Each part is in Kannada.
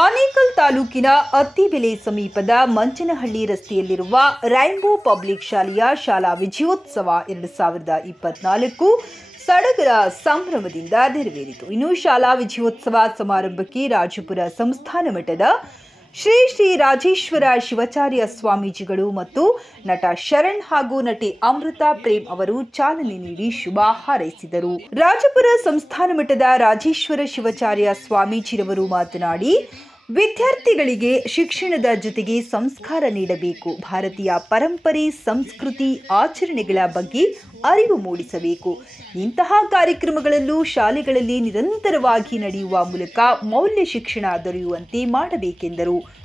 ಆನೇಕಲ್ ತಾಲೂಕಿನ ಅತ್ತಿಬೆಲೆ ಸಮೀಪದ ಮಂಚನಹಳ್ಳಿ ರಸ್ತೆಯಲ್ಲಿರುವ ರೈನ್ಬೋ ಪಬ್ಲಿಕ್ ಶಾಲೆಯ ಶಾಲಾ ವಿಜಯೋತ್ಸವ ಎರಡು ಸಾವಿರದ ಇಪ್ಪತ್ನಾಲ್ಕು ಸಡಗರ ಸಂಭ್ರಮದಿಂದ ನೆರವೇರಿತು. ಇನ್ನು ಶಾಲಾ ವಿಜಯೋತ್ಸವ ಸಮಾರಂಭಕ್ಕೆ ರಾಜಪುರ ಸಂಸ್ಥಾನ ಮಠದ ಶ್ರೀ ಶ್ರೀ ರಾಜೇಶ್ವರ ಶಿವಾಚಾರ್ಯ ಸ್ವಾಮೀಜಿಗಳು ಮತ್ತು ನಟ ಶರಣ್ ಹಾಗೂ ನಟಿ ಅಮೃತ ಪ್ರೇಮ್ ಅವರು ಚಾಲನೆ ನೀಡಿ ಶುಭ ಹಾರೈಸಿದರು. ರಾಜಪುರ ಸಂಸ್ಥಾನ ಮಠದ ರಾಜೇಶ್ವರ ಶಿವಾಚಾರ್ಯ ಸ್ವಾಮೀಜಿರವರು ಮಾತನಾಡಿ ವಿದ್ಯಾರ್ಥಿಗಳಿಗೆ ಶಿಕ್ಷಣದ ಜೊತೆಗೆ ಸಂಸ್ಕಾರ ನೀಡಬೇಕು. ಭಾರತೀಯ ಪರಂಪರೆ, ಸಂಸ್ಕೃತಿ, ಆಚರಣೆಗಳ ಬಗ್ಗೆ ಅರಿವು ಮೂಡಿಸಬೇಕು. ಇಂತಹ ಕಾರ್ಯಕ್ರಮಗಳಲ್ಲೂ ಶಾಲೆಗಳಲ್ಲಿ ನಿರಂತರವಾಗಿ ನಡೆಯುವ ಮೂಲಕ ಮೌಲ್ಯ ಶಿಕ್ಷಣ ದೊರೆಯುವಂತೆ ಮಾಡಬೇಕೆಂದರು.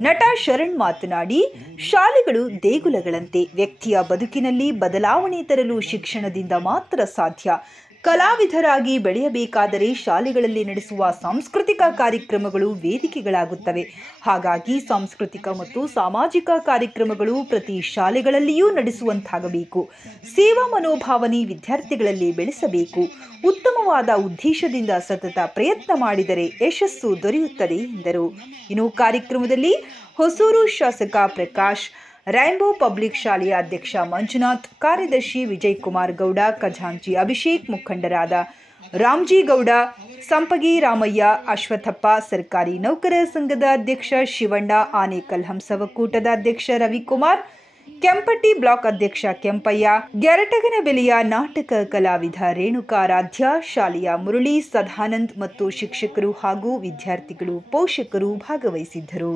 ನಟ ಶರಣ್ ಮಾತನಾಡಿ, ಶಾಲೆಗಳು ದೇಗುಲಗಳಂತೆ ವ್ಯಕ್ತಿಯ ಬದುಕಿನಲ್ಲಿ ಬದಲಾವಣೆ ತರಲು ಶಿಕ್ಷಣದಿಂದ ಮಾತ್ರ ಸಾಧ್ಯ. ಕಲಾವಿದರಾಗಿ ಬೆಳೆಯಬೇಕಾದರೆ ಶಾಲೆಗಳಲ್ಲಿ ನಡೆಸುವ ಸಾಂಸ್ಕೃತಿಕ ಕಾರ್ಯಕ್ರಮಗಳು ವೇದಿಕೆಗಳಾಗುತ್ತವೆ. ಹಾಗಾಗಿ ಸಾಂಸ್ಕೃತಿಕ ಮತ್ತು ಸಾಮಾಜಿಕ ಕಾರ್ಯಕ್ರಮಗಳು ಪ್ರತಿ ಶಾಲೆಗಳಲ್ಲಿಯೂ ನಡೆಸುವಂತಾಗಬೇಕು. ಸೇವಾ ಮನೋಭಾವನೆ ವಿದ್ಯಾರ್ಥಿಗಳಲ್ಲಿ ಬೆಳೆಸಬೇಕು. ಉತ್ತಮವಾದ ಉದ್ದೇಶದಿಂದ ಸತತ ಪ್ರಯತ್ನ ಮಾಡಿದರೆ ಯಶಸ್ಸು ದೊರೆಯುತ್ತದೆ ಎಂದರು. ಇನ್ನು ಕಾರ್ಯಕ್ರಮದಲ್ಲಿ ಹೊಸೂರು ಶಾಸಕ ಪ್ರಕಾಶ್ ರೈನ್ಬೋ ಪಬ್ಲಿಕ್ ಶಾಲೆಯ ಅಧ್ಯಕ್ಷ ಮಂಜುನಾಥ್ ಕಾರ್ಯದರ್ಶಿ ವಿಜಯ್ ಕುಮಾರ್ ಗೌಡ ಖಜಾಂಚಿ ಅಭಿಷೇಕ್ ಮುಖಂಡರಾದ ರಾಮ್ಜಿ ಗೌಡ ಸಂಪಗಿ ರಾಮಯ್ಯ ಅಶ್ವಥಪ್ಪ ಸರ್ಕಾರಿ ನೌಕರರ ಸಂಘದ ಅಧ್ಯಕ್ಷ ಶಿವಣ್ಣ ಆನೇಕಲ್ ಹಂಸ ಒಕ್ಕೂಟದ ಅಧ್ಯಕ್ಷ ರವಿಕುಮಾರ್ ಕೆಂಪಟ್ಟಿ ಬ್ಲಾಕ್ ಅಧ್ಯಕ್ಷ ಕೆಂಪಯ್ಯ ಗೆರಟಗನಬೆಲೆಯ ನಾಟಕ ಕಲಾವಿದ ರೇಣುಕಾರಾಧ್ಯ ಶಾಲೆಯ ಮುರಳಿ ಸದಾನಂದ್ ಮತ್ತು ಶಿಕ್ಷಕರು ಹಾಗೂ ವಿದ್ಯಾರ್ಥಿಗಳು ಪೋಷಕರು ಭಾಗವಹಿಸಿದ್ದರು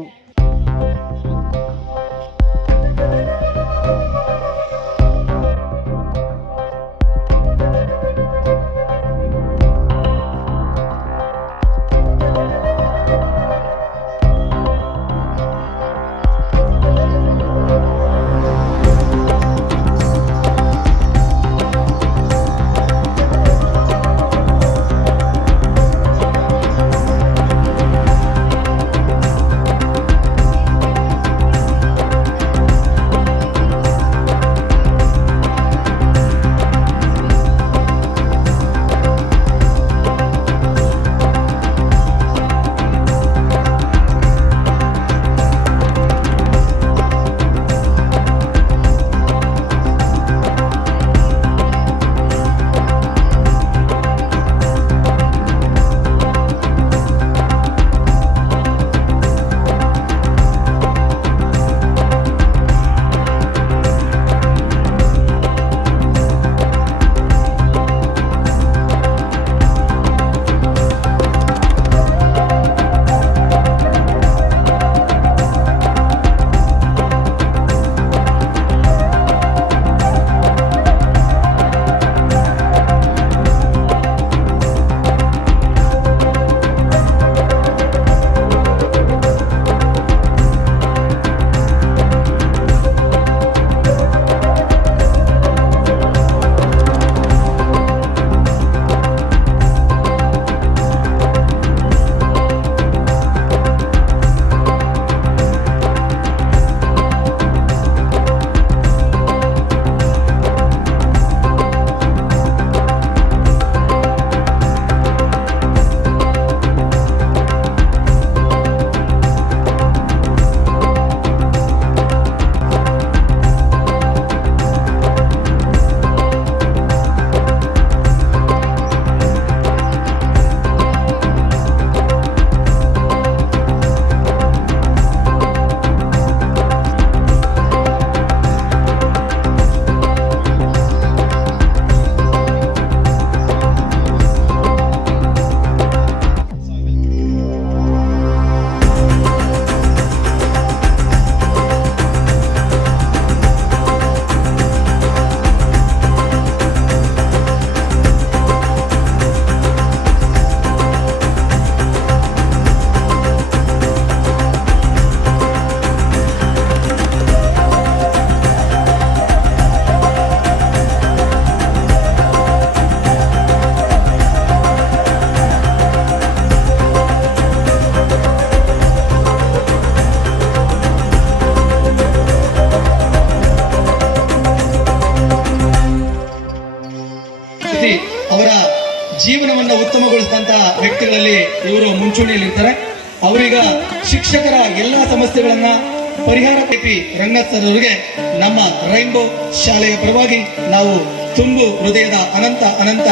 ಪರಿಹಾರ ಕೊಟ್ಟಿ ರಂಗನಾಥ್ ಸರ್ ಅವರಿಗೆ ನಮ್ಮ ರೈನ್ಬೋ ಶಾಲೆಯ ಪರವಾಗಿ ನಾವು ತುಂಬು ಹೃದಯದ ಅನಂತ ಅನಂತ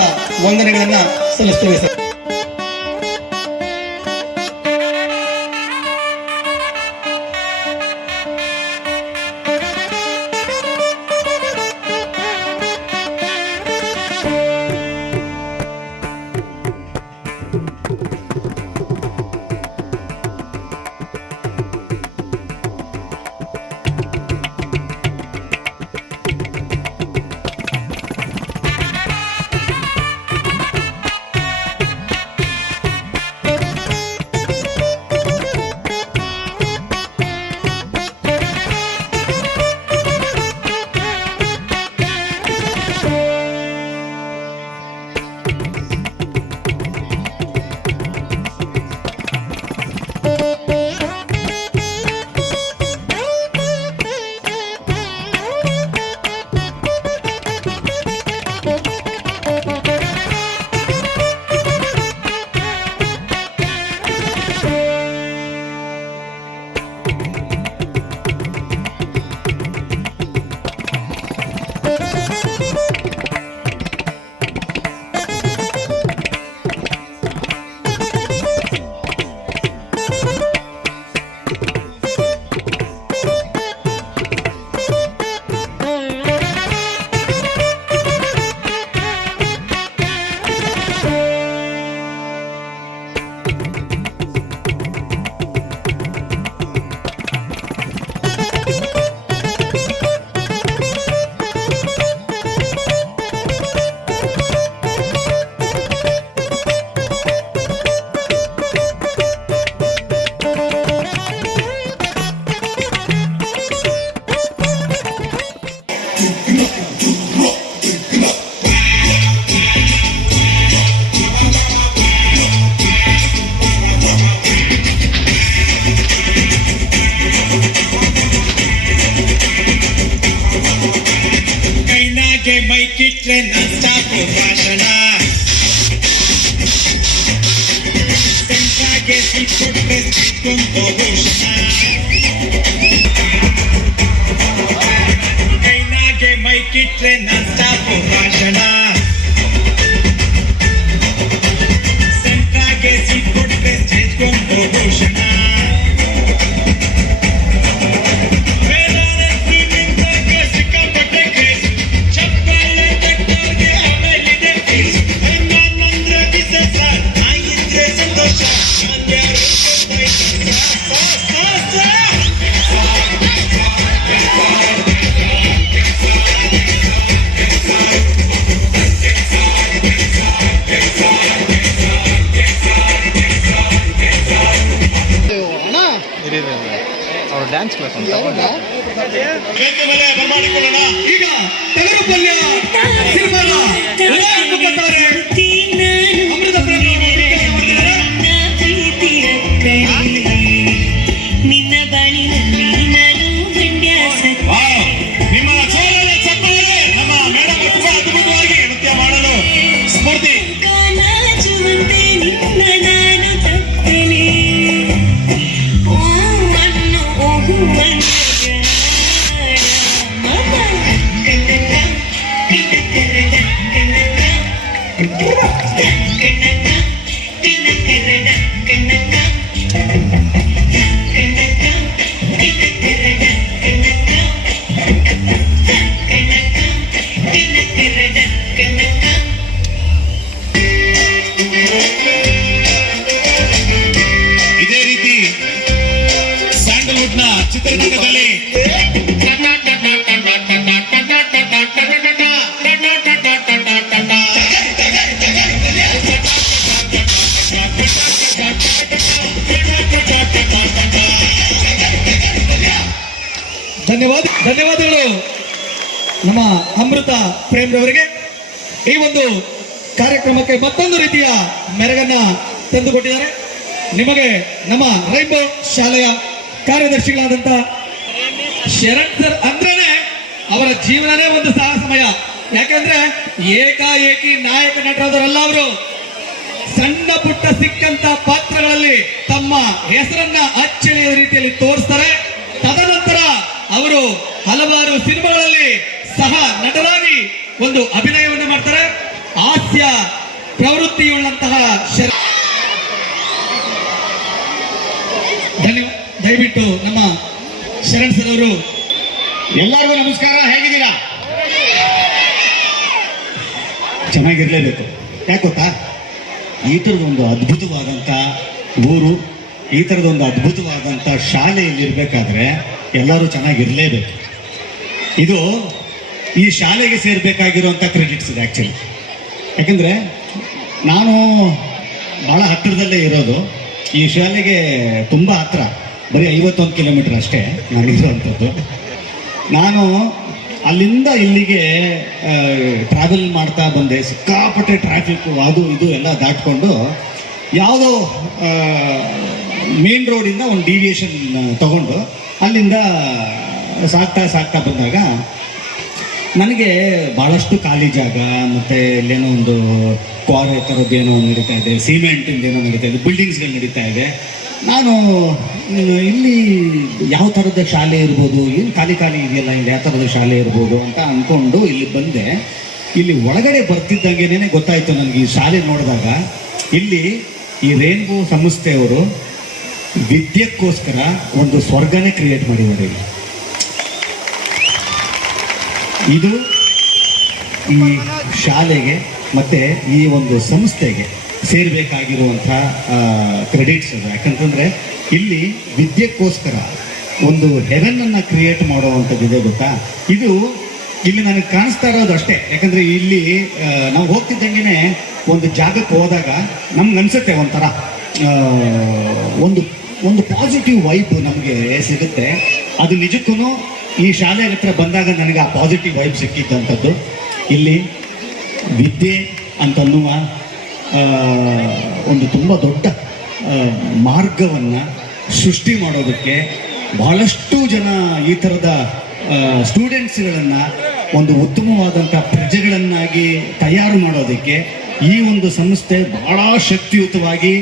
ವಂದನೆಗಳನ್ನ ಸಲ್ಲಿಸ್ತೇವೆ की ट्रेन भाषणा ಚಿತ್ರದುರ್ಗದಲ್ಲಿ ಧನ್ಯವಾದ, ಧನ್ಯವಾದಗಳು ನಮ್ಮ ಅಮೃತ ಪ್ರೇಮ್ ರವರಿಗೆ ಈ ಒಂದು ಕಾರ್ಯಕ್ರಮಕ್ಕೆ ಮತ್ತೊಂದು ರೀತಿಯ ಮೆರಗನ್ನ ತಂದುಕೊಟ್ಟಿದ್ದಾರೆ. ನಿಮಗೆ ನಮ್ಮ ರೈನ್ಬೋ ಶಾಲೆಯ ಕಾರ್ಯದರ್ಶಿಗಳಾದಂತ ಶರಣ್ ಸರ್ ಅಂದ್ರೇನೆ ಅವರ ಜೀವನನೇ ಒಂದು ಸಾಹಸಮಯ. ಯಾಕಂದ್ರೆ ಏಕಾಏಕಿ ನಾಯಕ ನಟರಾದವರೆಲ್ಲ ಅವರು ಸಣ್ಣ ಪುಟ್ಟ ಸಿಕ್ಕಂತ ಪಾತ್ರಗಳಲ್ಲಿ ತಮ್ಮ ಹೆಸರನ್ನ ಅಚ್ಚಳಿಯ ರೀತಿಯಲ್ಲಿ ತೋರಿಸ್ತಾರೆ. ತದನಂತರ ಅವರು ಹಲವಾರು ಸಿನಿಮಾಗಳಲ್ಲಿ ಸಹ ನಟರಾಗಿ ಒಂದು ಅಭಿನಯವನ್ನು ಮಾಡ್ತಾರೆ. ಹಾಸ್ಯ ಪ್ರವೃತ್ತಿಯುಳ್ಳಂತಹ ಶರಣ್ ದಯವಿಟ್ಟು ನಮ್ಮ ಶರಣ್ ಸರ್ ಅವರು. ಎಲ್ಲರಿಗೂ ನಮಸ್ಕಾರ, ಹೇಗಿದ್ದೀರಾ? ಚೆನ್ನಾಗಿರ್ಲೇಬೇಕು. ಯಾಕೆ ಗೊತ್ತಾ? ಈ ಥರದೊಂದು ಅದ್ಭುತವಾದಂಥ ಊರು, ಈ ಥರದೊಂದು ಅದ್ಭುತವಾದಂಥ ಶಾಲೆಯಲ್ಲಿರಬೇಕಾದ್ರೆ ಎಲ್ಲರೂ ಚೆನ್ನಾಗಿರಲೇಬೇಕು. ಇದು ಈ ಶಾಲೆಗೆ ಸೇರಬೇಕಾಗಿರುವಂಥ ಕ್ರೆಡಿಟ್ಸ್ ಇದೆ ಆ್ಯಕ್ಚುಲಿ ಯಾಕೆಂದರೆ ನಾನು ಭಾಳ ಹತ್ತಿರದಲ್ಲೇ ಇರೋದು. ಈ ಶಾಲೆಗೆ ತುಂಬ ಹತ್ತಿರ ಬರೀ ಐವತ್ತೊಂದು ಕಿಲೋಮೀಟರ್ ಅಷ್ಟೇ ನಾನಿರುವಂಥದ್ದು ನಾನು ಅಲ್ಲಿಂದ ಇಲ್ಲಿಗೆ ಟ್ರಾವೆಲ್ ಮಾಡ್ತಾ ಬಂದೆ. ಸಿಕ್ಕಾಪಟ್ಟೆ ಟ್ರಾಫಿಕ್ಕು ಅದು ಇದು ಎಲ್ಲ ದಾಟ್ಕೊಂಡು ಯಾವುದೋ ಮೇನ್ ರೋಡಿಂದ ಒಂದು ಡಿವಿಯೇಷನ್ ತಗೊಂಡು ಅಲ್ಲಿಂದ ಸಾಗ್ತಾ ಸಾಗ್ತಾ ಬಂದಾಗ ನನಗೆ ಭಾಳಷ್ಟು ಖಾಲಿ ಜಾಗ, ಮತ್ತು ಇಲ್ಲೇನೋ ಒಂದು ಕ್ವಾರೆ ಥರದ್ದು ಏನೋ ನಡೀತಾ ಇದೆ ಸಿಮೆಂಟಿಂದ ಏನೋ ನಡೀತಾ ಇದೆ ಬಿಲ್ಡಿಂಗ್ಸ್ಗಳು ನಡೀತಾ ಇದೆ. ನಾನು ಇಲ್ಲಿ ಯಾವ ಥರದ ಶಾಲೆ ಇರ್ಬೋದು, ಏನು ಖಾಲಿ ಖಾಲಿ ಇದೆಯಲ್ಲ, ಇಲ್ಲಿ ಯಾವ ಥರದ ಶಾಲೆ ಇರ್ಬೋದು ಅಂತ ಅಂದ್ಕೊಂಡು ಇಲ್ಲಿ ಬಂದೆ. ಇಲ್ಲಿ ಒಳಗಡೆ ಬರ್ತಿದ್ದಂಗೆನೇ ಗೊತ್ತಾಯಿತು ನನಗೆ ಈ ಶಾಲೆ ನೋಡಿದಾಗ. ಇಲ್ಲಿ ಈ ರೇನ್ಬೋ ಸಂಸ್ಥೆಯವರು ವಿದ್ಯೆಗೋಸ್ಕರ ಒಂದು ಸ್ವರ್ಗನೇ ಕ್ರಿಯೇಟ್ ಮಾಡಿದ್ದಾರೆ ಇದು ಈ ಶಾಲೆಗೆ, ಮತ್ತು ಈ ಒಂದು ಸಂಸ್ಥೆಗೆ. ಸೇರಬೇಕಾಗಿರುವಂಥ ಕ್ರೆಡಿಟ್ಸ್ ಅದು. ಯಾಕಂತಂದರೆ ಇಲ್ಲಿ ವಿದ್ಯೆಗೋಸ್ಕರ ಒಂದು ಹೆವೆನನ್ನು ಕ್ರಿಯೇಟ್ ಮಾಡುವಂಥದ್ದಿದೆ ಗೊತ್ತಾ? ಇದು ಇಲ್ಲಿ ನನಗೆ ಕಾಣಿಸ್ತಾ ಇರೋದು ಅಷ್ಟೇ. ಯಾಕಂದರೆ ಇಲ್ಲಿ ನಾವು ಹೋಗ್ತಿದ್ದಂಗೆ ಒಂದು ಜಾಗಕ್ಕೆ ಹೋದಾಗ ನಮ್ಗೆ ಅನ್ಸುತ್ತೆ ಒಂಥರ ಒಂದು ಒಂದು ಪಾಸಿಟಿವ್ ವೈಬ್ ನಮಗೆ ಸಿಗುತ್ತೆ. ಅದು ನಿಜಕ್ಕೂ ಈ ಶಾಲೆ ಹತ್ರ ಬಂದಾಗ ನನಗೆ ಆ ಪಾಸಿಟಿವ್ ವೈಬ್ ಸಿಕ್ಕಿದ್ದಂಥದ್ದು. ಇಲ್ಲಿ ವಿದ್ಯೆ ಅಂತನ್ನುವ ಒಂದು ತುಂಬ ದೊಡ್ಡ ಮಾರ್ಗವನ್ನು ಸೃಷ್ಟಿ ಮಾಡೋದಕ್ಕೆ ಬಹಳಷ್ಟು ಜನ ಈ ಥರದ ಸ್ಟೂಡೆಂಟ್ಸ್ಗಳನ್ನು ಒಂದು ಉತ್ತಮವಾದಂಥ ಪ್ರಜೆಗಳನ್ನಾಗಿ ತಯಾರು ಮಾಡೋದಕ್ಕೆ ಈ ಒಂದು ಸಂಸ್ಥೆ ಬಹಳ ಶಕ್ತಿಯುತವಾಗಿ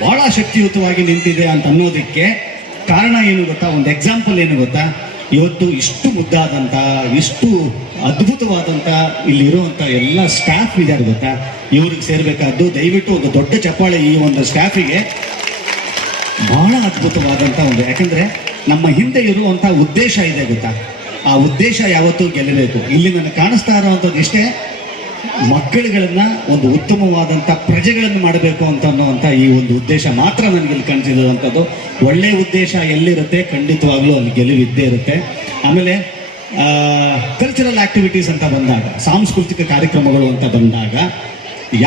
ಬಹಳ ಶಕ್ತಿಯುತವಾಗಿ ನಿಂತಿದೆ ಅಂತ ಅನ್ನೋದಕ್ಕೆ ಕಾರಣ ಏನು ಗೊತ್ತಾ? ಒಂದು ಎಕ್ಸಾಂಪಲ್ ಏನು ಗೊತ್ತಾ? ಇವತ್ತು ಇಷ್ಟು ಮುದ್ದಾದಂಥ ಇಷ್ಟು ಅದ್ಭುತವಾದಂಥ ಇಲ್ಲಿರುವಂಥ ಎಲ್ಲ ಸ್ಟಾಫ್ ಇದ್ದಾರೆ ಗೊತ್ತಾ? ಇವ್ರಿಗೆ ಸೇರಬೇಕಾದ್ದು ದಯವಿಟ್ಟು ಒಂದು ದೊಡ್ಡ ಚಪ್ಪಾಳೆ ಈ ಒಂದು ಸ್ಟಾಫಿಗೆ ಬಹಳ ಅದ್ಭುತವಾದಂಥ ಒಂದು, ಯಾಕಂದ್ರೆ ನಮ್ಮ ಹಿಂದೆ ಇರುವಂಥ ಉದ್ದೇಶ ಇದೆ ಗೊತ್ತಾ? ಆ ಉದ್ದೇಶ ಯಾವತ್ತೂ ಗೆಲ್ಲಬೇಕು. ಇಲ್ಲಿ ನನಗೆ ಕಾಣಿಸ್ತಾ ಇರೋವಂಥದ್ದು ಇಷ್ಟೇ, ಮಕ್ಕಳುಗಳನ್ನ ಒಂದು ಉತ್ತಮವಾದಂಥ ಪ್ರಜೆಗಳನ್ನು ಮಾಡಬೇಕು ಅಂತ ಅನ್ನುವಂಥ ಈ ಒಂದು ಉದ್ದೇಶ ಮಾತ್ರ ನನಗೆ ಇಲ್ಲಿ ಕಾಣಿಸಿರುವಂಥದ್ದು ಒಳ್ಳೆಯ ಉದ್ದೇಶ ಎಲ್ಲಿರುತ್ತೆ? ಖಂಡಿತವಾಗ್ಲೂ ಅಲ್ಲಿ ಗೆಲುವಿದ್ದೇ ಇರುತ್ತೆ. ಆಮೇಲೆ ಕಲ್ಚರಲ್ ಆಕ್ಟಿವಿಟೀಸ್ ಅಂತ ಬಂದಾಗ, ಸಾಂಸ್ಕೃತಿಕ ಕಾರ್ಯಕ್ರಮಗಳು ಅಂತ ಬಂದಾಗ,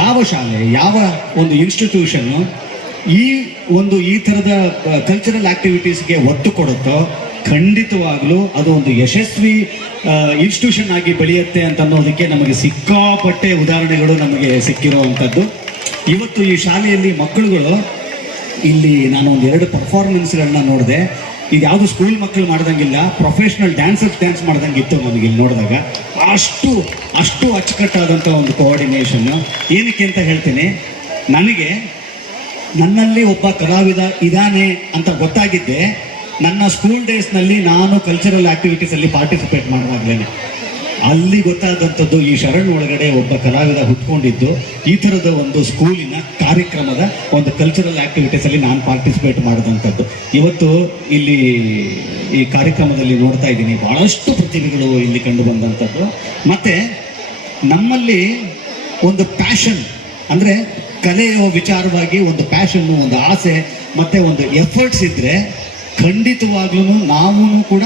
ಯಾವ ಶಾಲೆ, ಯಾವ ಒಂದು ಇನ್ಸ್ಟಿಟ್ಯೂಷನ್ನು ಈ ಒಂದು ಈ ಥರದ ಕಲ್ಚರಲ್ ಆಕ್ಟಿವಿಟೀಸ್ಗೆ ಒತ್ತು ಕೊಡುತ್ತೋ, ಖಂಡಿತವಾಗಲೂ ಅದು ಒಂದು ಯಶಸ್ವಿ ಇನ್ಸ್ಟಿಟ್ಯೂಷನ್ ಆಗಿ ಬೆಳೆಯುತ್ತೆ ಅಂತ ಅನ್ನೋದಕ್ಕೆ ನಮಗೆ ಸಿಕ್ಕಾಪಟ್ಟೆ ಉದಾಹರಣೆಗಳು ನಮಗೆ ಸಿಕ್ಕಿರುವಂಥದ್ದು. ಇವತ್ತು ಈ ಶಾಲೆಯಲ್ಲಿ ಮಕ್ಕಳುಗಳು, ಇಲ್ಲಿ ನಾನು ಒಂದು ಎರಡು ಪರ್ಫಾರ್ಮೆನ್ಸ್ಗಳನ್ನ ನೋಡಿದೆ. ಇದು ಯಾವುದು ಸ್ಕೂಲ್ ಮಕ್ಕಳು ಮಾಡ್ದಂಗಿಲ್ಲ ಪ್ರೊಫೆಷ್ನಲ್ ಡ್ಯಾನ್ಸರ್ಸ್ ಡ್ಯಾನ್ಸ್ ಮಾಡ್ದಂಗಿತ್ತು ನನಗೆ ಇಲ್ಲಿ ನೋಡಿದಾಗ. ಅಷ್ಟು ಅಷ್ಟು ಅಚ್ಚುಕಟ್ಟಾದಂಥ ಒಂದು ಕೋಆರ್ಡಿನೇಷನ್ ಏನಕ್ಕೆ ಅಂತ ಹೇಳ್ತೀನಿ, ನನಗೆ ನನ್ನಲ್ಲಿ ಒಬ್ಬ ಕಲಾವಿದ ಇದ್ದಾನೆ ಅಂತ ಗೊತ್ತಾಗಿದ್ದೆ. ನನ್ನ ಸ್ಕೂಲ್ ಡೇಸ್ನಲ್ಲಿ ನಾನು ಕಲ್ಚರಲ್ ಆ್ಯಕ್ಟಿವಿಟೀಸಲ್ಲಿ ಪಾರ್ಟಿಸಿಪೇಟ್ ಮಾಡುವಾಗಲೇ ಅಲ್ಲಿ ಗೊತ್ತಾದಂಥದ್ದು ಈ ಶರಣ್ ಒಳಗಡೆ ಒಬ್ಬ ಕಲಾವಿದ ಹುಟ್ಕೊಂಡಿದ್ದು ಈ ಥರದ ಒಂದು ಸ್ಕೂಲಿನ ಕಾರ್ಯಕ್ರಮದ ಒಂದು ಕಲ್ಚರಲ್ ಆ್ಯಕ್ಟಿವಿಟೀಸಲ್ಲಿ ನಾನು ಪಾರ್ಟಿಸಿಪೇಟ್ ಮಾಡಿದಂಥದ್ದು. ಇವತ್ತು ಇಲ್ಲಿ ಈ ಕಾರ್ಯಕ್ರಮದಲ್ಲಿ ನೋಡ್ತಾ ಇದ್ದೀನಿ. ಭಾಳಷ್ಟು ಪ್ರತಿಭೆಗಳು ಇಲ್ಲಿ ಕಂಡು ಬಂದಂಥದ್ದು. ಮತ್ತು ನಮ್ಮಲ್ಲಿ ಒಂದು ಪ್ಯಾಷನ್ ಅಂದರೆ ಕಲೆಯ ವಿಚಾರವಾಗಿ ಒಂದು ಪ್ಯಾಷನ್ನು ಒಂದು ಆಸೆ, ಮತ್ತು ಒಂದು ಎಫರ್ಟ್ಸ್ ಇದ್ದರೆ ಖಂಡಿತವಾಗ್ಲೂ ನಾವೂ ಕೂಡ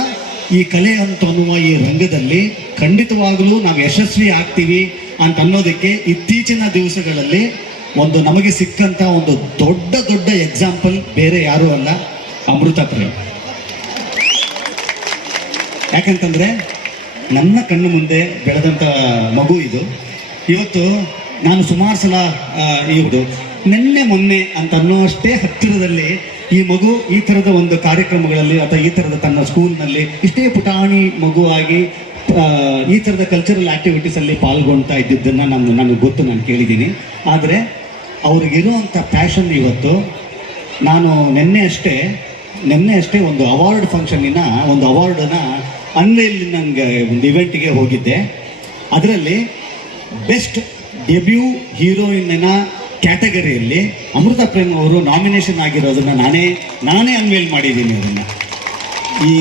ಈ ಕಲೆ ಅಂತ ಅನ್ನುವ ಈ ರಂಗದಲ್ಲಿ ಖಂಡಿತವಾಗಲೂ ನಾವು ಯಶಸ್ವಿ ಆಗ್ತೀವಿ ಅಂತ ಅನ್ನೋದಕ್ಕೆ ಇತ್ತೀಚಿನ ದಿವಸಗಳಲ್ಲಿ ಒಂದು ನಮಗೆ ಸಿಕ್ಕಂಥ ಒಂದು ದೊಡ್ಡ ದೊಡ್ಡ ಎಕ್ಸಾಂಪಲ್ ಬೇರೆ ಯಾರೂ ಅಲ್ಲ ಅಮೃತ ಪ್ರೇಮ್. ಯಾಕಂತಂದ್ರೆ ನನ್ನ ಕಣ್ಣು ಮುಂದೆ ಬೆಳೆದಂಥ ಮಗು ಇದು. ಇವತ್ತು ನಾನು ಸುಮಾರು ಸಲ ಇವ್ದು, ನಿನ್ನೆ ಮೊನ್ನೆ ಅಂತ ಅನ್ನೋಷ್ಟೇ ಹತ್ತಿರದಲ್ಲಿ ಈ ಮಗು ಈ ಥರದ ಒಂದು ಕಾರ್ಯಕ್ರಮಗಳಲ್ಲಿ ಅಥವಾ ಈ ಥರದ ತನ್ನ ಸ್ಕೂಲ್ನಲ್ಲಿ ಇಷ್ಟೇ ಪುಟಾಣಿ ಮಗುವಾಗಿ ಈ ಥರದ ಕಲ್ಚರಲ್ ಆಕ್ಟಿವಿಟೀಸಲ್ಲಿ ಪಾಲ್ಗೊಳ್ತಾ ಇದ್ದಿದ್ದನ್ನು ನಾನು, ನನಗೆ ಗೊತ್ತು, ನಾನು ಕೇಳಿದ್ದೀನಿ. ಆದರೆ ಅವ್ರಿಗಿರುವಂಥ ಪ್ಯಾಷನ್ ಇವತ್ತು, ನಾನು ನಿನ್ನೆ ಅಷ್ಟೇ ನಿನ್ನೆ ಅಷ್ಟೇ ಒಂದು ಅವಾರ್ಡ್ ಫಂಕ್ಷನ್ನಿನ ಒಂದು ಅವಾರ್ಡನ್ನ ಅನ್ವೇಲ್ ನನಗೆ ಒಂದು ಇವೆಂಟಿಗೆ ಹೋಗಿದ್ದೆ. ಅದರಲ್ಲಿ ಬೆಸ್ಟ್ ಡೆಬ್ಯೂ ಹೀರೋಯಿನ್ನ ಕ್ಯಾಟಗರಿಯಲ್ಲಿ ಅಮೃತ ಪ್ರೇಮ್ ಅವರು ನಾಮಿನೇಷನ್ ಆಗಿರೋದನ್ನ ನಾನೇ ನಾನೇ ಅನ್ವೇಲ್ ಮಾಡಿದ್ದೀನಿ ಅದನ್ನು. ಈ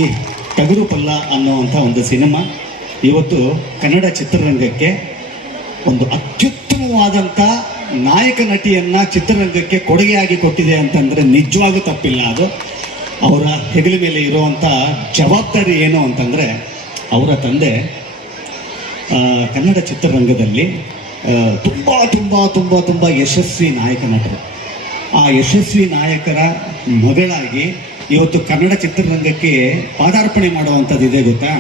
ಟಗರು ಪಲ್ಲ ಅನ್ನುವಂಥ ಒಂದು ಸಿನಿಮಾ ಇವತ್ತು ಕನ್ನಡ ಚಿತ್ರರಂಗಕ್ಕೆ ಒಂದು ಅತ್ಯುತ್ತಮವಾದಂಥ ನಾಯಕ ನಟಿಯನ್ನ ಚಿತ್ರರಂಗಕ್ಕೆ ಕೊಡುಗೆಯಾಗಿ ಕೊಟ್ಟಿದೆ ಅಂತಂದ್ರೆ ನಿಜವಾಗೂ ತಪ್ಪಿಲ್ಲ ಅದು. ಅವರ ಹೆಗಲ ಮೇಲೆ ಇರುವಂಥ ಜವಾಬ್ದಾರಿ ಏನು ಅಂತಂದ್ರೆ ಅವರ ತಂದೆ ಕನ್ನಡ ಚಿತ್ರರಂಗದಲ್ಲಿ ತುಂಬ ತುಂಬ ತುಂಬ ತುಂಬ ಯಶಸ್ವಿ ನಾಯಕ ನಟರು ಆ ಯಶಸ್ವಿ ನಾಯಕರ ಮಗಳಾಗಿ ಇವತ್ತು ಕನ್ನಡ ಚಿತ್ರರಂಗಕ್ಕೆ ಪಾದಾರ್ಪಣೆ ಮಾಡುವಂಥದ್ದು ಇದೆ ಗೊತ್ತಾ?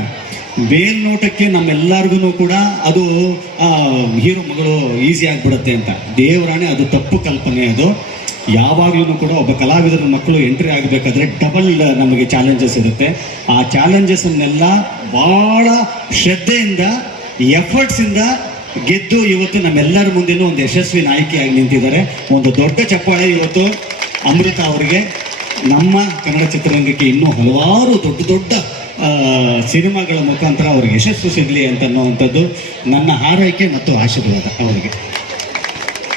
ಮೇಲ್ನೋಟಕ್ಕೆ ನಮ್ಮೆಲ್ಲರಿಗೂ ಕೂಡ ಅದು ಹೀರೋ ಮಗಳು ಈಸಿ ಆಗಿಬಿಡುತ್ತೆ ಅಂತ. ದೇವರಾಣೆ ಅದು ತಪ್ಪು ಕಲ್ಪನೆ ಅದು. ಯಾವಾಗಲೂ ಕೂಡ ಒಬ್ಬ ಕಲಾವಿದರ ಮಕ್ಕಳು ಎಂಟ್ರಿ ಆಗಬೇಕಾದ್ರೆ ಡಬಲ್ ನಮಗೆ ಚಾಲೆಂಜಸ್ ಇರುತ್ತೆ. ಆ ಚಾಲೆಂಜಸ್ಸನ್ನೆಲ್ಲ ಭಾಳ ಶ್ರದ್ಧೆಯಿಂದ, ಎಫರ್ಟ್ಸಿಂದ ಗೆದ್ದು ಇವತ್ತು ನಮ್ಮೆಲ್ಲರ ಮುಂದೆನೂ ಒಂದು ಯಶಸ್ವಿ ನಾಯಕಿಯಾಗಿ ನಿಂತಿದ್ದಾರೆ. ಒಂದು ದೊಡ್ಡ ಚಪ್ಪಾಳೆ ಇವತ್ತು ಅಮೃತ ಅವರಿಗೆ. ನಮ್ಮ ಕನ್ನಡ ಚಿತ್ರರಂಗಕ್ಕೆ ಇನ್ನೂ ಹಲವಾರು ದೊಡ್ಡ ದೊಡ್ಡ ಸಿನಿಮಾಗಳ ಮುಖಾಂತರ ಅವ್ರಿಗೆ ಯಶಸ್ಸು ಸಿಗಲಿ ಅಂತ ಅನ್ನುವಂಥದ್ದು ನನ್ನ ಹಾರೈಕೆ ಮತ್ತು ಆಶೀರ್ವಾದ ಅವರಿಗೆ.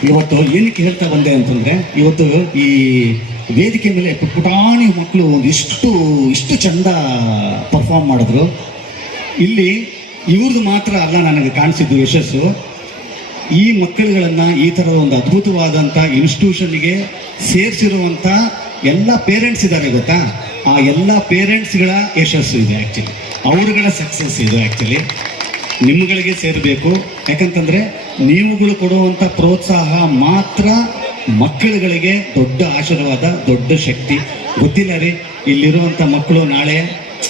ಇವತ್ತು ಏನಕ್ಕೆ ಹೇಳ್ತಾ ಬಂದೆ ಅಂತಂದ್ರೆ, ಇವತ್ತು ಈ ವೇದಿಕೆ ಮೇಲೆ ಪುಟಾಣಿ ಮಕ್ಕಳು ಒಂದು ಇಷ್ಟು ಇಷ್ಟು ಚಂದ ಪರ್ಫಾರ್ಮ್ ಮಾಡಿದ್ರು. ಇಲ್ಲಿ ಇವ್ರದ್ದು ಮಾತ್ರ ಅಲ್ಲ ನನಗೆ ಕಾಣಿಸಿದ್ದು ಯಶಸ್ಸು. ಈ ಮಕ್ಕಳುಗಳನ್ನು ಈ ಥರದ ಒಂದು ಅದ್ಭುತವಾದಂಥ ಇನ್ಸ್ಟಿಟ್ಯೂಷನ್ಗೆ ಸೇರಿಸಿರುವಂಥ ಎಲ್ಲ ಪೇರೆಂಟ್ಸ್ ಇದ್ದಾರೆ ಗೊತ್ತಾ? ಆ ಎಲ್ಲ ಪೇರೆಂಟ್ಸ್ಗಳ ಯಶಸ್ಸು ಇದೆ ಆ್ಯಕ್ಚುಲಿ ಅವರುಗಳ ಸಕ್ಸಸ್ ಇದು ಆ್ಯಕ್ಚುಲಿ ನಿಮ್ಮಗಳಿಗೆ ಸೇರಬೇಕು. ಯಾಕಂತಂದರೆ ನೀವುಗಳು ಕೊಡುವಂಥ ಪ್ರೋತ್ಸಾಹ ಮಾತ್ರ ಮಕ್ಕಳುಗಳಿಗೆ ದೊಡ್ಡ ಆಶೀರ್ವಾದ, ದೊಡ್ಡ ಶಕ್ತಿ. ಗೊತ್ತಿಲ್ಲ ರೀ ಇಲ್ಲಿರುವಂಥ ಮಕ್ಕಳು ನಾಳೆ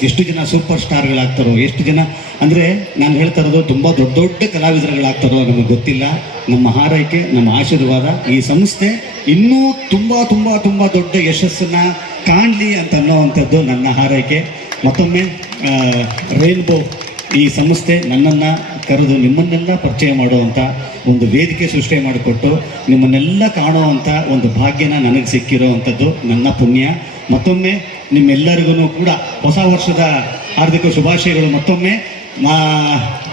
ಎಷ್ಟು ಜನ ಸೂಪರ್ ಸ್ಟಾರ್ಗಳಾಗ್ತಾರೋ ಎಷ್ಟು ಜನ ಅಂದರೆ ನಾನು ಹೇಳ್ತಾ ಇರೋದು ತುಂಬ ದೊಡ್ಡ ದೊಡ್ಡ ಕಲಾವಿದರುಗಳಾಗ್ತಾರೋ ನಮಗೆ ಗೊತ್ತಿಲ್ಲ. ನಮ್ಮ ಹಾರೈಕೆ, ನಮ್ಮ ಆಶೀರ್ವಾದ ಈ ಸಂಸ್ಥೆ ಇನ್ನೂ ತುಂಬ ತುಂಬ ತುಂಬ ದೊಡ್ಡ ಯಶಸ್ಸನ್ನು ಕಾಣಲಿ ಅಂತ ಅನ್ನೋವಂಥದ್ದು ನನ್ನ ಹಾರೈಕೆ. ಮತ್ತೊಮ್ಮೆ ರೈನ್ಬೋ ಈ ಸಂಸ್ಥೆ ನನ್ನನ್ನು ಕರೆದು ನಿಮ್ಮನ್ನೆಲ್ಲ ಪರಿಚಯ ಮಾಡುವಂಥ ಒಂದು ವೇದಿಕೆ ಸೃಷ್ಟಿ ಮಾಡಿಕೊಟ್ಟು ನಿಮ್ಮನ್ನೆಲ್ಲ ಕಾಣುವಂಥ ಒಂದು ಭಾಗ್ಯನ ನನಗೆ ಸಿಕ್ಕಿರೋವಂಥದ್ದು ನನ್ನ ಪುಣ್ಯ. ಮತ್ತೊಮ್ಮೆ ನಿಮ್ಮೆಲ್ಲರಿಗೂ ಕೂಡ ಹೊಸ ವರ್ಷದ ಹಾರ್ದಿಕ ಶುಭಾಶಯಗಳು. ಮತ್ತೊಮ್ಮೆ ಮಾ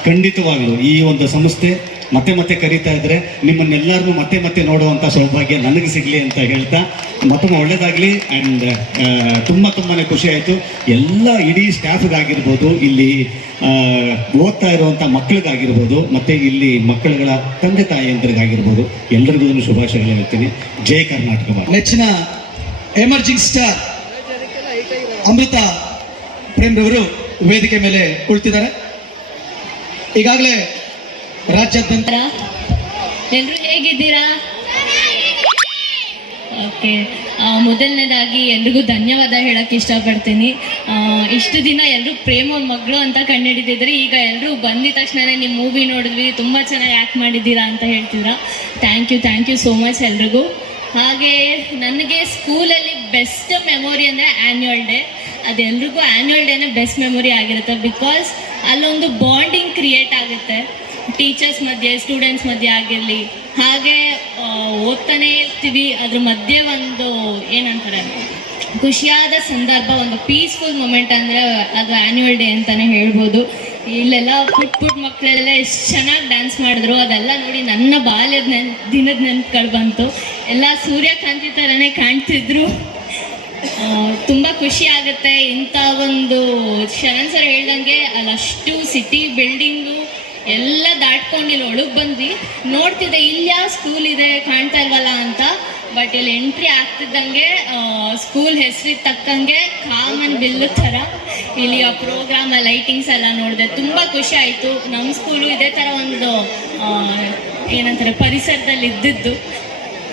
ಖಂಡಿತವಾಗಲೂ ಈ ಒಂದು ಸಂಸ್ಥೆ ಮತ್ತೆ ಮತ್ತೆ ಕರೀತಾ ಇದ್ರೆ ನಿಮ್ಮನ್ನೆಲ್ಲರನ್ನೂ ಮತ್ತೆ ಮತ್ತೆ ನೋಡುವಂಥ ಸೌಭಾಗ್ಯ ನನಗೆ ಸಿಗಲಿ ಅಂತ ಹೇಳ್ತಾ ಮತ್ತೊಮ್ಮೆ ಒಳ್ಳೇದಾಗ್ಲಿ ಆ್ಯಂಡ್ ತುಂಬ ತುಂಬಾ ಖುಷಿ ಆಯಿತು. ಎಲ್ಲ ಇಡೀ ಸ್ಟಾಫ್ಗಾಗಿರ್ಬೋದು, ಇಲ್ಲಿ ಓದ್ತಾ ಇರುವಂಥ ಮಕ್ಕಳಿಗಾಗಿರ್ಬೋದು ಮತ್ತು ಇಲ್ಲಿ ಮಕ್ಕಳುಗಳ ತಂದೆ ತಾಯಿಯಂತರಿಗಾಗಿರ್ಬೋದು ಎಲ್ಲರಿಗೂ ಶುಭಾಶಯಗಳು ಹೇಳ್ತೀನಿ. ಜೈ ಕರ್ನಾಟಕ. ನೆಚ್ಚಿನ ಎಮರ್ಜಿಂಗ್ ಸ್ಟಾರ್ ಅಮೃತ ಪ್ರೇಮ್ರವರು ವೇದಿಕೆ ಮೇಲೆ ಕುಳಿತಿದ್ದಾರೆ. ಈಗಾಗಲೇ ರಾಜ್ಯಾದ್ಯಂತ ಎಲ್ಲರೂ ಹೇಗಿದ್ದೀರಾ? ಓಕೆ. ಮೊದಲನೇದಾಗಿ ಎಲ್ರಿಗೂ ಧನ್ಯವಾದ ಹೇಳಕ್ ಇಷ್ಟಪಡ್ತೀನಿ. ಇಷ್ಟು ದಿನ ಎಲ್ಲರೂ ಪ್ರೇಮ ಮಗಳು ಅಂತ ಕಂಡುಹಿಡಿದಿದ್ರೆ ಈಗ ಎಲ್ಲರೂ ಬಂದಿದ ತಕ್ಷಣನೇ ನಿಮ್ಮ ಮೂವಿ ನೋಡಿದ್ವಿ, ತುಂಬ ಚೆನ್ನಾಗಿ ಆ್ಯಕ್ಟ್ ಮಾಡಿದ್ದೀರಾ ಅಂತ ಹೇಳ್ತೀರಾ. Thank you thank you so much ಎಲ್ರಿಗೂ. ಹಾಗೆ ನನಗೆ ಸ್ಕೂಲಲ್ಲಿ ಬೆಸ್ಟ್ ಮೆಮೊರಿ ಅಂದರೆ ಆ್ಯನ್ಯುವಲ್ ಡೇ ಅದೆಲ್ರಿಗೂ ಆ್ಯನ್ಯುವಲ್ ಡೇನೇ ಬೆಸ್ಟ್ ಮೆಮೊರಿ ಆಗಿರುತ್ತೆ ಬಿಕಾಸ್ ಅಲ್ಲೊಂದು ಬಾಂಡಿಂಗ್ ಕ್ರಿಯೇಟ್ ಆಗುತ್ತೆ. ಟೀಚರ್ಸ್ ಮಧ್ಯೆ ಸ್ಟೂಡೆಂಟ್ಸ್ ಮಧ್ಯೆ ಆಗಿರಲಿ. ಹಾಗೆ ಓದ್ತಾನೆ ಇರ್ತೀವಿ. ಅದ್ರ ಮಧ್ಯೆ ಒಂದು ಏನಂತಾರೆ? ಖುಷಿಯಾದ ಸಂದರ್ಭ, ಒಂದು ಪೀಸ್ಫುಲ್ ಮೂಮೆಂಟ್ ಅಂದರೆ ಅದು ಆ್ಯನ್ಯುವಲ್ ಡೇ ಅಂತಲೇ ಹೇಳ್ಬೋದು. ಇಲ್ಲೆಲ್ಲ ಪುಟ್ ಪುಟ್ ಮಕ್ಕಳೆಲ್ಲ ಎಷ್ಟು ಚೆನ್ನಾಗಿ ಡ್ಯಾನ್ಸ್ ಮಾಡಿದ್ರು. ಅದೆಲ್ಲ ನೋಡಿ ನನ್ನ ಬಾಲ್ಯದ ನೆನ್, ದಿನದ ನೆನ್ಪುಗಳು ಬಂತು. ಎಲ್ಲ ಸೂರ್ಯಕಾಂತಿ ಥರನೇ ಕಾಣ್ತಿದ್ರು. ತುಂಬ ಖುಷಿ ಆಗುತ್ತೆ. ಇಂಥ ಒಂದು ಶರಣ್ ಸರ್ ಹೇಳ್ದಂಗೆ ಅಲ್ಲಷ್ಟು ಸಿಟಿ ಬಿಲ್ಡಿಂಗು ಎಲ್ಲ ದಾಟ್ಕೊಂಡು ಇಲ್ಲಿ ಒಳಗೆ ಬಂದ್ವಿ. ನೋಡ್ತಿದ್ದೆ ಇಲ್ಲಿ ಯಾವ ಸ್ಕೂಲ್ ಇದೆ, ಕಾಣ್ತಾ ಇಲ್ವಲ್ಲ ಅಂತ. ಬಟ್ ಇಲ್ಲಿ ಎಂಟ್ರಿ ಆಗ್ತಿದ್ದಂಗೆ ಸ್ಕೂಲ್ ಹೆಸರಿಗೆ ತಕ್ಕಂಗೆ ಕಾಮನ್ ಬಿಲ್ಲು ಥರ. ಇಲ್ಲಿ ಆ ಪ್ರೋಗ್ರಾಮ್ ಲೈಟಿಂಗ್ಸ್ ಎಲ್ಲ ನೋಡಿದೆ. ತುಂಬ ಖುಷಿ ಆಯಿತು. ನಮ್ಮ ಸ್ಕೂಲು ಇದೇ ಥರ ಒಂದು ಏನಂತಾರೆ ಪರಿಸರದಲ್ಲಿ ಇದ್ದಿದ್ದು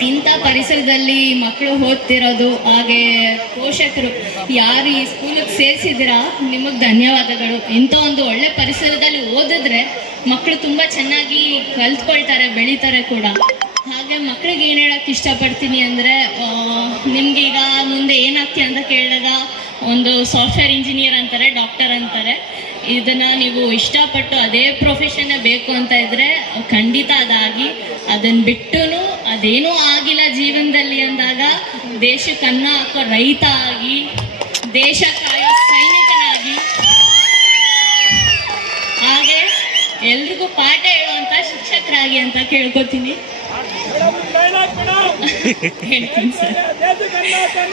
ಇಂಥ ಪರಿಸರದಲ್ಲಿ ಮಕ್ಕಳು ಓದ್ತಿರೋದು, ಹಾಗೆ ಪೋಷಕರು ಯಾರು ಈ ಸ್ಕೂಲಿಗೆ ಸೇರಿಸಿದ್ದೀರಾ, ನಿಮಗೆ ಧನ್ಯವಾದಗಳು. ಇಂಥ ಒಂದು ಒಳ್ಳೆ ಪರಿಸರದಲ್ಲಿ ಓದಿದ್ರೆ ಮಕ್ಕಳು ತುಂಬ ಚೆನ್ನಾಗಿ ಕಲ್ತ್ಕೊಳ್ತಾರೆ, ಬೆಳೀತಾರೆ ಕೂಡ. ಹಾಗೆ ಮಕ್ಕಳಿಗೆ ಏನು ಹೇಳಕ್ಕೆ ಇಷ್ಟಪಡ್ತೀನಿ ಅಂದರೆ ನಿಮ್ಗೆ ಈಗ ಮುಂದೆ ಏನಾಗ್ತಿ ಅಂತ ಕೇಳಿದಾಗ ಒಂದು ಸಾಫ್ಟ್ವೇರ್ ಇಂಜಿನಿಯರ್ ಅಂತಾರೆ ಡಾಕ್ಟರ್ ಅಂತಾರೆ. ಇದನ್ನು ನೀವು ಇಷ್ಟಪಟ್ಟು ಅದೇ ಪ್ರೊಫೆಷನ್ನೇ ಬೇಕು ಅಂತ ಇದ್ದರೆ ಖಂಡಿತ ಅದಾಗಿ. ಅದನ್ನು ಬಿಟ್ಟು ಅದೇನೂ ಆಗಿಲ್ಲ ಜೀವನದಲ್ಲಿ ಅಂದಾಗ ದೇಶ ಕನ್ನ ಹಾಕೋ ರೈತ ಆಗಿ, ದೇಶ ಕಾಯೋ ಸೈನಿಕನಾಗಿ. ಹಾಗೆ ಎಲ್ರಿಗೂ ಪಾಠ ಹೇಳುವಂತ ಶಿಕ್ಷಕರಾಗಿ ಅಂತ ಕೇಳ್ಕೊತೀನಿ.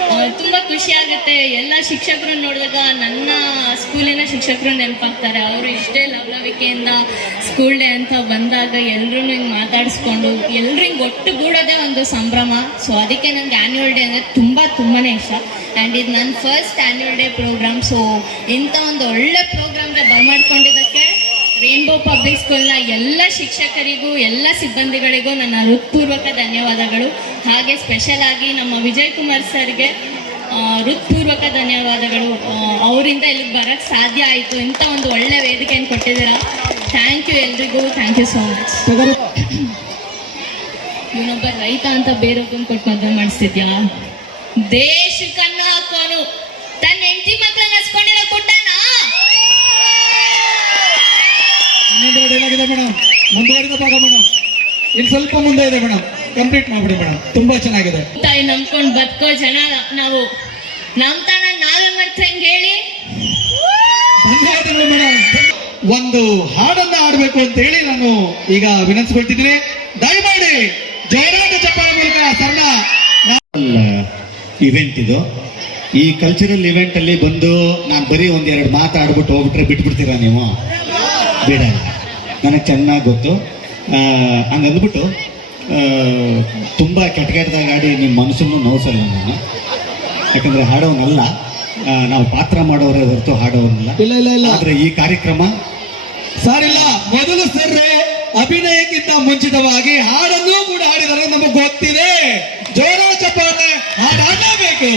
ಆ, ತುಂಬಾ ಖುಷಿ ಆಗುತ್ತೆ. ಎಲ್ಲ ಶಿಕ್ಷಕರು ನೋಡಿದಾಗ ನನ್ನ ಸ್ಕೂಲಿನ ಶಿಕ್ಷಕರು ನೆನಪಾಗ್ತಾರೆ. ಅವರು ಇಷ್ಟೇ ಲವಲವಿಕೆಯಿಂದ ಸ್ಕೂಲ್ ಡೇ ಅಂತ ಬಂದಾಗ ಎಲ್ಲರೂ ಹಿಂಗೆ ಮಾತಾಡಿಸ್ಕೊಂಡು ಎಲ್ಲರೂ ಹಿಂಗೆ ಒಟ್ಟುಗೂಡೋದೇ ಒಂದು ಸಂಭ್ರಮ. ಸೊ ಅದಕ್ಕೆ ನನಗೆ ಆ್ಯನ್ಯುವಲ್ ಡೇ ಅಂದರೆ ತುಂಬ ತುಂಬಾ ಇಷ್ಟ. ಆ್ಯಂಡ್ ಇದು ನನ್ನ first annual day program so ಇಂಥ ಒಂದು ಒಳ್ಳೆ ಪ್ರೋಗ್ರಾಮ್ಗೆ ಬರ್ಮಾಡ್ಕೊಂಡಿದ್ದಕ್ಕೆ ರೇನ್ಬೋ ಪಬ್ಲಿಕ್ ಸ್ಕೂಲ್ನ ಎಲ್ಲ ಶಿಕ್ಷಕರಿಗೂ, ಎಲ್ಲ ಸಿಬ್ಬಂದಿಗಳಿಗೂ ನನ್ನ ಹೃತ್ಪೂರ್ವಕ ಧನ್ಯವಾದಗಳು. ಹಾಗೆ ಸ್ಪೆಷಲ್ ಆಗಿ ನಮ್ಮ ವಿಜಯ್ ಕುಮಾರ್ ಸರ್ಗೆ ಹೃತ್ಪೂರ್ವಕ ಧನ್ಯವಾದಗಳು. ಅವರಿಂದ ಇಲ್ಲಿಗೆ ಬರೋಕ್ಕೆ ಸಾಧ್ಯ ಆಯಿತು. ಇಂಥ ಒಂದು ಒಳ್ಳೆ ವೇದಿಕೆಯನ್ನು ಕೊಟ್ಟಿದ್ದೀರ. ಥ್ಯಾಂಕ್ ಯು ಎಲ್ರಿಗೂ. ಥ್ಯಾಂಕ್ ಯು ಸೋ ಮಚ್ ಇವನೊಬ್ಬ ರೈತ ಅಂತ ಬೇರೊಬ್ಬನ ಕೊಟ್ಟು ಮದುವೆ ಮಾಡಿಸ್ತಿದ್ಯಾ? ಕನ್ನ ಹಾಕೋನು. ತನ್ನ ಹೆಂಡತಿ ಮಕ್ಕಳನ್ನ ಇದೆ ಮೇಡಮ್ ಮುಂದುವರೆದ ಭಾಗ ಮೇಡಮ್ ಇನ್ನು ಸ್ವಲ್ಪ ಮುಂದೆ ಇದೆ ಮೇಡಮ್ ಕಂಪ್ಲೀಟ್ ಮಾಡ್ಬಿಡಿ ಮೇಡಮ್ ತುಂಬಾ ಚೆನ್ನಾಗಿದೆ. ತಾಯಿ ನಂಬ್ಕೊಂಡು ಬದುಕೋ ಜನ ನಾವು. ನಮ್ ತನ ನಾವೇ ಮತ್ತೆ ಹೇಳಿ? ಧನ್ಯವಾದಗಳು ಮೇಡಮ್ ಒಂದು ಹಾಡನ್ನ ಆಡ್ಬೇಕು ಅಂತ ಹೇಳಿ ನಾನು ಈಗ ವಿನಂತಿಸ್ಕೊಳ್ತಿದ್ದೀನಿ. ದಯಮಾಡಿ ಜಯರಾಜ ಚಪ್ಪಾಳ ಮೂಲಕ ಸಣ್ಣ ಇವೆಂಟ್ ಇದು. ಈ ಕಲ್ಚರಲ್ ಇವೆಂಟ್ ಅಲ್ಲಿ ಬಂದು ನಾನು ಬರೀ ಒಂದೆರಡು ಮಾತಾಡ್ಬಿಟ್ಟು ಹೋಗ್ಬಿಟ್ರೆ ಬಿಟ್ಬಿಡ್ತೀರಾ ನೀವು? ಬೇಡ. ನನಗೆ ಚೆನ್ನಾಗಿ ಗೊತ್ತು. ಹಂಗಂದ್ಬಿಟ್ಟು ತುಂಬ ಕೆಟ್ಟ ಕೆಟ್ಟದಾಗ ಆಡಿ ನಿಮ್ಮ ಮನಸ್ಸನ್ನು ನೋವಿಸಲ್ಲ ನಾನು. ಯಾಕಂದರೆ ಹಾಡೋನಲ್ಲ ನಾವು ಪಾತ್ರ ಮಾಡೋರೇ ಹೊರತು ಹಾಡೋನಲ್ಲ. ಇಲ್ಲ ಇಲ್ಲ ಇಲ್ಲ. ಆದರೆ ಈ ಕಾರ್ಯಕ್ರಮ ಸಾರಿಲ್ಲ. ಇಲ್ಲ ಮೊದಲು ಸರ್ ಅಭಿನಯಕ್ಕಿಂತ ಮುಂಚಿತವಾಗಿ ಹಾಡನ್ನು ಕೂಡ ಹಾಡಿದರೆ ನಮಗೆ ಗೊತ್ತಿದೆ. ಜೋರ ಚಪ್ಪಾಳೆ ಹಾಡು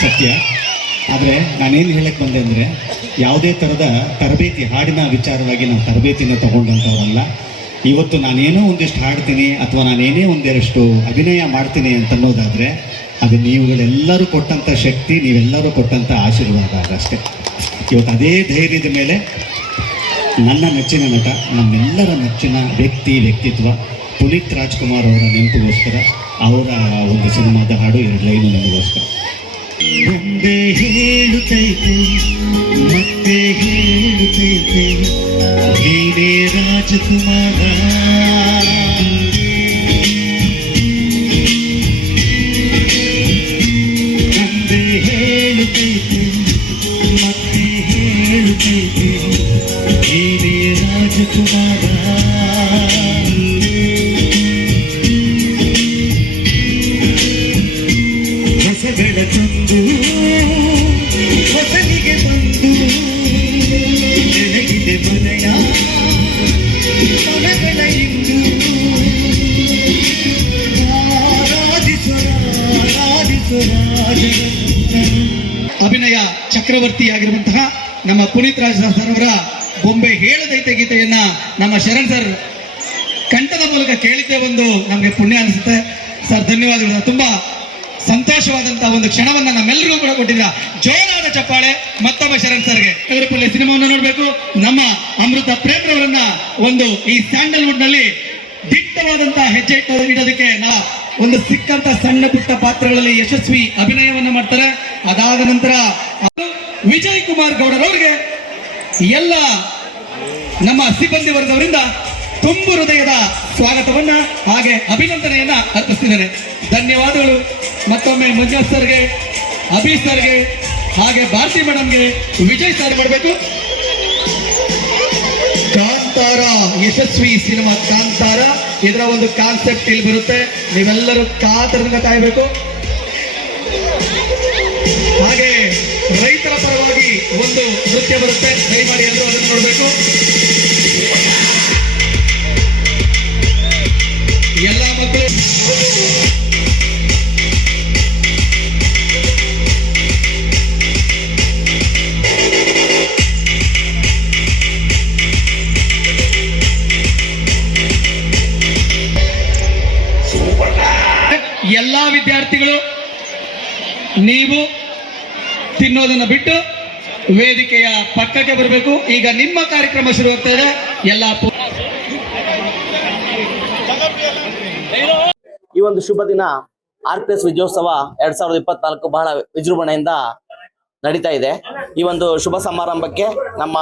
ಸತ್ಯ. ಆದರೆ ನಾನೇನು ಹೇಳಕ್ಕೆ ಬಂದೆ ಅಂದರೆ ಯಾವುದೇ ಥರದ ತರಬೇತಿ, ಹಾಡಿನ ವಿಚಾರವಾಗಿ ನಾವು ತರಬೇತಿನ ತಗೊಂಡಂಥವಲ್ಲ ಇವತ್ತು ನಾನೇನೋ ಒಂದಿಷ್ಟು ಹಾಡ್ತೀನಿ ಅಥವಾ ನಾನೇನೇ ಒಂದೆರಷ್ಟು ಅಭಿನಯ ಮಾಡ್ತೀನಿ ಅಂತ ಅನ್ನೋದಾದರೆ ಅದು ನೀವುಗಳೆಲ್ಲರೂ ಕೊಟ್ಟಂಥ ಶಕ್ತಿ, ನೀವೆಲ್ಲರೂ ಕೊಟ್ಟಂಥ ಆಶೀರ್ವಾದ ಅದಷ್ಟೇ ಇವತ್ತು ಅದೇ ಧೈರ್ಯದ ಮೇಲೆ ನನ್ನ ನೆಚ್ಚಿನ ನಟ, ನಮ್ಮೆಲ್ಲರ ನೆಚ್ಚಿನ ವ್ಯಕ್ತಿ, ವ್ಯಕ್ತಿತ್ವ, ಪುನೀತ್ ರಾಜ್ಕುಮಾರ್ ಅವರ ನೆನಪಿಗೋಸ್ಕರ, ಅವರ ಒಂದು ಸಿನಿಮಾದ ಹಾಡು ಎರಡು ಲೈನು ನನಗೋಸ್ಕರ ಒಂದೇ ಹೇಳುತ್ತೈತೆ ಮತ್ತೆ ಹೇಳುತ್ತೈತೆ ನೀನೇ ರಾಜಕುಮಾರ. ಒಂದೇ ಹೇಳುತ್ತೈತೆ ಮತ್ತೆ ಹೇಳುತ್ತೈತೆ ನೀನೇ ರಾಜಕುಮಾರ. ಚಕ್ರವರ್ತಿಯಾಗಿರುವಂತಹ ನಮ್ಮ ಪುನೀತ್ ರಾಜ್ ಅವರ ಬೊಂಬೆ ಹೇಳದೈತೆ ಗೀತೆಯನ್ನ ನಮ್ಮ ಶರಣ್ ಸರ್ ಕಂಠದ ಮೂಲಕ ಕೇಳಿದ್ದೆ ಒಂದು ನಮಗೆ ಪುಣ್ಯ ಅನಿಸುತ್ತೆ. ಸರ್, ಧನ್ಯವಾದಗಳು. ತುಂಬಾ ಸಂತೋಷವಾದಂತಹ ಒಂದು ಕ್ಷಣವನ್ನ ನಮ್ಮೆಲ್ಲರಿಗೂ ಕೂಡ ಕೊಟ್ಟಿದ್ರ ಜೋರಾದ ಚಪ್ಪಾಳೆ. ಮತ್ತೊಮ್ಮೆ ಶರಣ್ ಸರ್ಗೆ. ಕಗರಿಪಲ್ಲೆ ಸಿನಿಮಾವನ್ನು ನೋಡಬೇಕು. ನಮ್ಮ ಅಮೃತ ಪ್ರೇಮ್ರವರನ್ನ ಒಂದು ಈ ಸ್ಯಾಂಡಲ್ವುಡ್ನಲ್ಲಿ ದಿಟ್ಟವಾದಂತಹ ಹೆಜ್ಜೆ ಇಡೋದಕ್ಕೆ ನಾ ಒಂದು ಸಿಕ್ಕಂತ ಸಣ್ಣ ಪುಟ್ಟ ಪಾತ್ರಗಳಲ್ಲಿ ಯಶಸ್ವಿ ಅಭಿನಯವನ್ನ ಮಾಡ್ತಾರೆ. ಅದಾದ ನಂತರ ವಿಜಯ್ ಕುಮಾರ್ ಗೌಡರವರಿಗೆ ಎಲ್ಲ ನಮ್ಮ ಸಿಬ್ಬಂದಿ ವರ್ಗದವರಿಂದ ತುಂಬು ಹೃದಯದ ಸ್ವಾಗತವನ್ನ ಹಾಗೆ ಅಭಿನಂದನೆಯನ್ನ ಅರ್ಪಿಸ್ತಿದ್ದೇನೆ. ಧನ್ಯವಾದಗಳು. ಮತ್ತೊಮ್ಮೆ ಮಂಜುನಾಥ್ ಸರ್ಗೆ ಅಭಿ ಸರ್ಗೆ, ಹಾಗೆ ಭಾರತಿ ಮೇಡಮ್ಗೆ ವಿಜಯ್ ಸರ್ ಮಾಡಬೇಕು ಕಾಂತಾರ, ಯಶಸ್ವಿ ಸಿನಿಮಾ ಕಾಂತಾರ. ಇದರ ಒಂದು ಕಾನ್ಸೆಪ್ಟ್ ಇಲ್ಲಿ ಬರುತ್ತೆ. ನೀವೆಲ್ಲರೂ ಕಾತರದಿಂದ ಕಾಯಬೇಕು. ಹಾಗೆ ರೈತರ ಒಂದು ನೃತ್ಯ ಬರುತ್ತೆ. ಮಾಡಿ ಎಲ್ಲರೂ ಅದನ್ನು ನೋಡಬೇಕು. ಎಲ್ಲ ಮಕ್ಕಳು. ಎಲ್ಲಾ ವಿದ್ಯಾರ್ಥಿಗಳು ನೀವು ತಿನ್ನೋದನ್ನ ಬಿಟ್ಟು ವೇದಿಕೆಯ ಪಕ್ಕಕ್ಕೆ ಬರಬೇಕು. ಈಗ ನಿಮ್ಮ ಕಾರ್ಯಕ್ರಮ ಶುರುವಾಗ್ತಾ ಇದೆ. ಎಲ್ಲ ಈ ಒಂದು ಶುಭ ದಿನ ಆರ್ ವಿಜಯೋತ್ಸವ ಎರಡ್ ಸಾವಿರದ ಇಪ್ಪತ್ನಾಲ್ಕು ಬಹಳ ವಿಜೃಂಭಣೆಯಿಂದ ನಡೀತಾ ಇದೆ. ಈ ಒಂದು ಶುಭ ಸಮಾರಂಭಕ್ಕೆ ನಮ್ಮ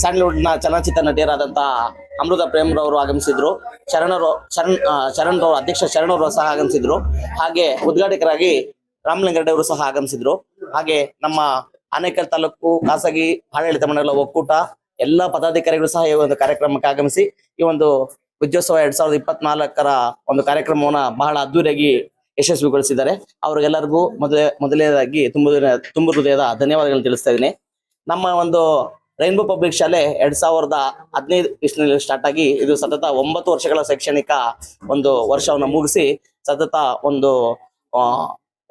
ಸ್ಯಾಂಡಲ್ವುಡ್ನ ಚಲನಚಿತ್ರ ನಟಿಯರಾದಂತಹ ಅಮೃತ ಪ್ರೇಮ್ರವರು ಆಗಮಿಸಿದ್ರು. ಶರಣರು ಶರಣ್ ಶರಣ್ ಶರಣ್ರವರು ಅಧ್ಯಕ್ಷ ಶರಣವರು ಸಹ ಆಗಮಿಸಿದ್ರು. ಹಾಗೆ ಉದ್ಘಾಟಕರಾಗಿ ರಾಮಲಿಂಗರೆಡ್ಡಿ ಅವರು ಸಹ ಆಗಮಿಸಿದ್ರು. ಹಾಗೆ ನಮ್ಮ ಆನೇಕಲ್ ತಾಲೂಕು, ಖಾಸಗಿ ಆಡಳಿತ ಮಂಡಳ ಒಕ್ಕೂಟ, ಎಲ್ಲ ಪದಾಧಿಕಾರಿಗಳು ಸಹ ಈ ಒಂದು ಕಾರ್ಯಕ್ರಮಕ್ಕೆ ಆಗಮಿಸಿ ಈ ಒಂದು ವಿಜಯೋತ್ಸವ ಎರಡ್ ಸಾವಿರದ ಇಪ್ಪತ್ನಾಲ್ಕರ ಒಂದು ಕಾರ್ಯಕ್ರಮವನ್ನ ಬಹಳ ಅದ್ದೂರಿಯಾಗಿ ಯಶಸ್ವಿಗೊಳಿಸಿದ್ದಾರೆ. ಅವ್ರಿಗೆಲ್ಲರಿಗೂ ಮೊದಲೇ, ಮೊದಲನೇದಾಗಿ ತುಂಬ ತುಂಬ ಹೃದಯದ ಧನ್ಯವಾದಗಳನ್ನು ತಿಳಿಸ್ತಾ ಇದ್ದೀನಿ. ನಮ್ಮ ಒಂದು ರೈನ್ಬೋ ಪಬ್ಲಿಕ್ ಶಾಲೆ ಎರಡ್ ಸಾವಿರದ ಹದಿನೈದು ಸ್ಟಾರ್ಟ್ ಆಗಿ ಇದು ಸತತ ಒಂಬತ್ತು ವರ್ಷಗಳ ಶೈಕ್ಷಣಿಕ ಒಂದು ವರ್ಷವನ್ನು ಮುಗಿಸಿ ಸತತ ಒಂದು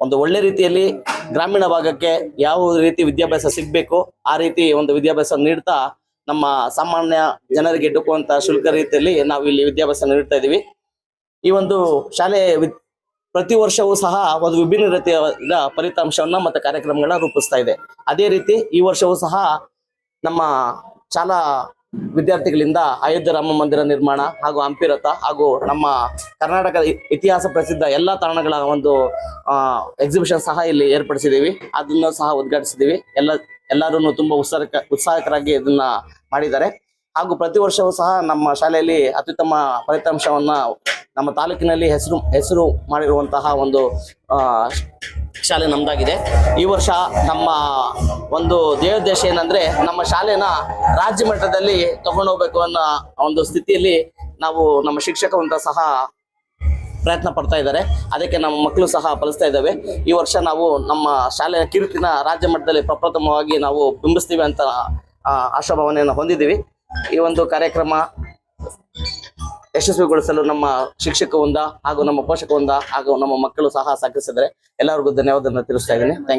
ಒಂದು ಒಳ್ಳೆ ರೀತಿಯಲ್ಲಿ ಗ್ರಾಮೀಣ ಭಾಗಕ್ಕೆ ಯಾವ ರೀತಿ ವಿದ್ಯಾಭ್ಯಾಸ ಸಿಗ್ಬೇಕು, ಆ ರೀತಿ ಒಂದು ವಿದ್ಯಾಭ್ಯಾಸ ನೀಡ್ತಾ ನಮ್ಮ ಸಾಮಾನ್ಯ ಜನರಿಗೆ ಎಟುಕುವಂತ ಶುಲ್ಕ ರೀತಿಯಲ್ಲಿ ನಾವು ಇಲ್ಲಿ ವಿದ್ಯಾಭ್ಯಾಸ ನೀಡ್ತಾ ಇದೀವಿ. ಈ ಒಂದು ಶಾಲೆ ಪ್ರತಿ ವರ್ಷವೂ ಸಹ ಒಂದು ವಿಭಿನ್ನ ರೀತಿಯ ಫಲಿತಾಂಶವನ್ನ ಮತ್ತು ಕಾರ್ಯಕ್ರಮಗಳನ್ನ ರೂಪಿಸ್ತಾ ಇದೆ. ಅದೇ ರೀತಿ ಈ ವರ್ಷವೂ ಸಹ ನಮ್ಮ ಶಾಲಾ ವಿದ್ಯಾರ್ಥಿಗಳಿಂದ ಅಯೋಧ್ಯ ರಾಮ ಮಂದಿರ ನಿರ್ಮಾಣ ಹಾಗೂ ಹಂಪಿರಥ ಹಾಗೂ ನಮ್ಮ ಕರ್ನಾಟಕದ ಇತಿಹಾಸ ಪ್ರಸಿದ್ಧ ಎಲ್ಲ ತಾಣಗಳ ಒಂದು ಎಕ್ಸಿಬಿಷನ್ ಸಹ ಇಲ್ಲಿ ಏರ್ಪಡಿಸಿದ್ದೀವಿ. ಅದನ್ನು ಸಹ ಉದ್ಘಾಟಿಸಿದೀವಿ ಎಲ್ಲ ಎಲ್ಲರೂ ತುಂಬಾ ಉತ್ಸಾಹ ಉತ್ಸಾಹಕರಾಗಿ ಇದನ್ನ ಮಾಡಿದ್ದಾರೆ. ಹಾಗೂ ಪ್ರತಿ ವರ್ಷವೂ ಸಹ ನಮ್ಮ ಶಾಲೆಯಲ್ಲಿ ಅತ್ಯುತ್ತಮ ಫಲಿತಾಂಶವನ್ನ ನಮ್ಮ ತಾಲೂಕಿನಲ್ಲಿ ಹೆಸರು ಹೆಸರು ಮಾಡಿರುವಂತಹ ಒಂದು ಶಾಲೆ ನಮ್ದಾಗಿದೆ. ಈ ವರ್ಷ ನಮ್ಮ ಒಂದು ದೇವೋದ್ದೇಶ ಏನಂದ್ರೆ ನಮ್ಮ ಶಾಲೆನ ರಾಜ್ಯ ಮಟ್ಟದಲ್ಲಿ ತಗೊಂಡೋಗ್ಬೇಕು ಅನ್ನೋ ಒಂದು ಸ್ಥಿತಿಯಲ್ಲಿ ನಾವು ನಮ್ಮ ಶಿಕ್ಷಕರಂತ ಸಹ ಪ್ರಯತ್ನ ಪಡ್ತಾ ಇದ್ದಾರೆ. ಅದಕ್ಕೆ ನಮ್ಮ ಮಕ್ಕಳು ಸಹ ಫಲಿಸ್ತಾ ಇದ್ದಾವೆ. ಈ ವರ್ಷ ನಾವು ನಮ್ಮ ಶಾಲೆಯ ಕಿರುತಿನ ರಾಜ್ಯ ಮಟ್ಟದಲ್ಲಿ ಪ್ರಪ್ರಥಮವಾಗಿ ನಾವು ಬಿಂಬಿಸ್ತೀವಿ ಅಂತ ಆಶಾಭಾವನೆಯನ್ನು ಹೊಂದಿದ್ದೀವಿ. ಈ ಒಂದು ಕಾರ್ಯಕ್ರಮ ಯಶಸ್ವಿಗೊಳಿಸಲು ನಮ್ಮ ಶಿಕ್ಷಕ ಹಾಗೂ ನಮ್ಮ ಪೋಷಕ ಹಾಗೂ ನಮ್ಮ ಮಕ್ಕಳು ಸಹ ಸಹಕರಿಸಿದರೆ ಎಲ್ಲರಿಗೂ ಧನ್ಯವಾದ ತಿಳಿಸ್ತಾ ಇದ್ದೀನಿ. Thank you